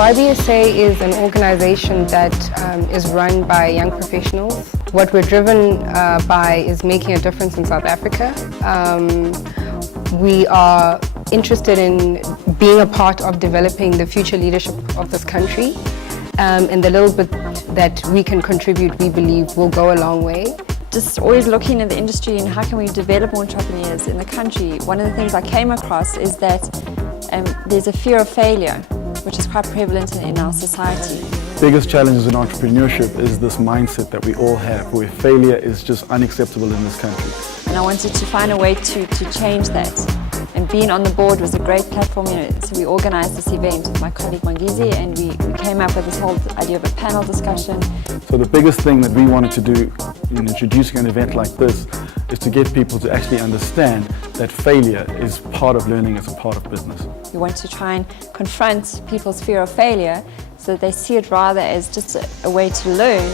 YBSA is an organization that is run by young professionals. What we're driven by is making a difference in South Africa. We are interested in being a part of developing the future leadership of this country, and the little bit that we can contribute, we believe, will go a long way. Just always looking at the industry and how can we develop more entrepreneurs in the country. One of the things I came across is that there's a fear of failure, which is quite prevalent in our society. The biggest challenges in entrepreneurship is this mindset that we all have, where failure is just unacceptable in this country. And I wanted to find a way to change that. And being on the board was a great platform. So we organised this event with my colleague Mangizi, and we came up with this whole idea of a panel discussion. So the biggest thing that we wanted to do in introducing an event like this is to get people to actually understand that failure is part of learning, it's a part of business. We want to try and confront people's fear of failure so that they see it rather as just a way to learn.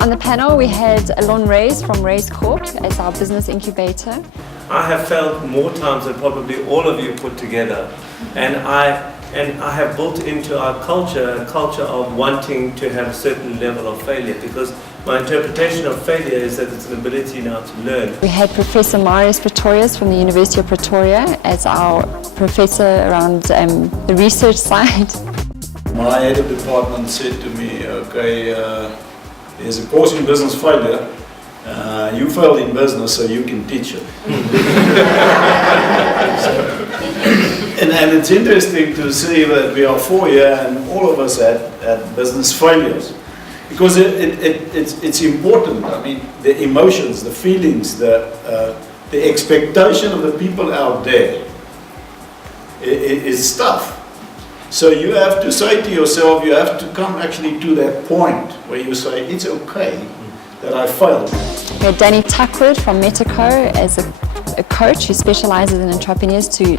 On the panel we had Alon Reyes from Reyes Corp as our business incubator. I have failed more times than probably all of you put together, and I have built into our culture a culture of wanting to have a certain level of failure, because my interpretation of failure is that it's an ability now to learn. We had Professor Marius Pretorius from the University of Pretoria as our professor around the research side. My head of department said to me, okay, there's a course in business failure. You failed in business, so you can teach it. And it's interesting to see that we are 4 years and all of us had business failures. Because it's important. I mean, the emotions, the feelings, the expectation of the people out there is tough. So you have to say to yourself, you have to come actually to that point where you say, it's okay that I failed. We had Danny Tuckwood from Metaco as a coach who specialises in entrepreneurs to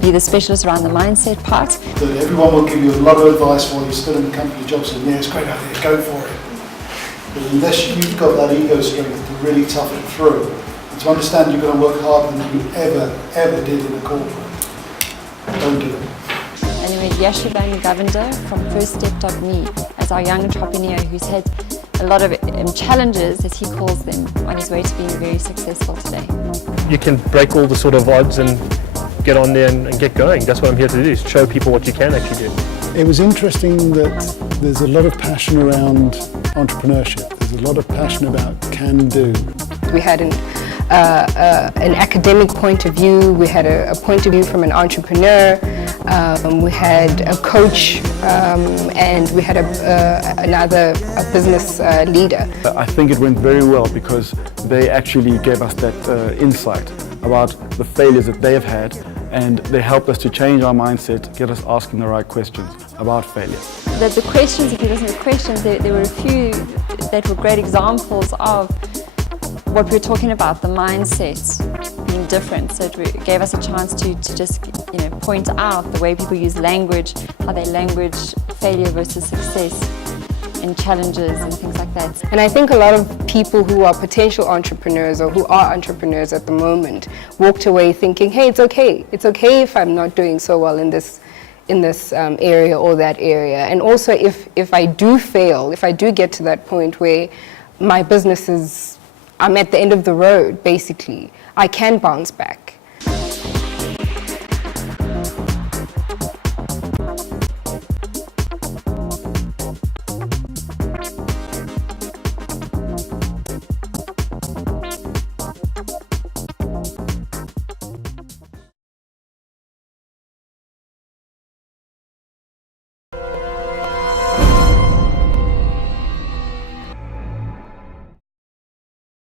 be the specialist around the mindset part. That everyone will give you a lot of advice while you're still in the company job, saying, yeah, it's a great idea, go for it. But unless you've got that ego strength to really tough it through, and to understand you're going to work harder than you ever did in a corporate, don't do it. And then we had Yashavan Govender from FirstStep.me as our young entrepreneur who's had a lot of challenges, as he calls them, on his way to being very successful today. You can break all the sort of odds and get on there and get going. That's what I'm here to do, is show people what you can actually do. It was interesting that there's a lot of passion around entrepreneurship. There's a lot of passion about can do. We had an academic point of view, we had a point of view from an entrepreneur, we had a coach, and we had another business leader. I think it went very well because they actually gave us that insight about the failures that they have had, and they helped us to change our mindset, get us asking the right questions about failure. The questions, if you listen to the questions, there were a few that were great examples of what we were talking about, the mindset being different. So it gave us a chance to just point out the way people use language, how they language failure versus success and challenges and things like that. And I think a lot of people who are potential entrepreneurs or who are entrepreneurs at the moment walked away thinking, hey, it's okay if I'm not doing so well in this area or that area. And also if I do fail, if I do get to that point where my business I'm at the end of the road, basically, I can bounce back.